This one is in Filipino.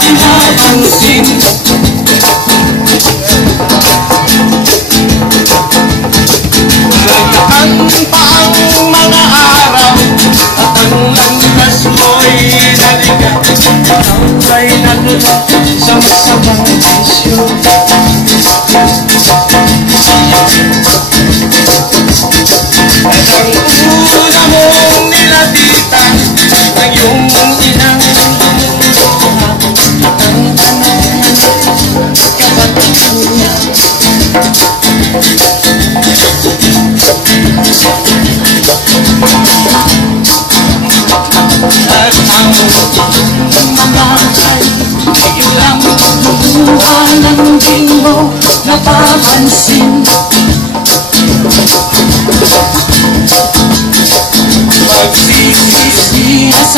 pinapansin. Nagdaan pa ang mga araw at ang landas mo'y naligat. Ay nalulot sa masamang bisyo. At ang una mong nilapitan ng iyong inang lumuha. At ang tanong kabatan niya. At ang mamahal ilang lumuha ng di mo napapansin. Pagsisisi na sa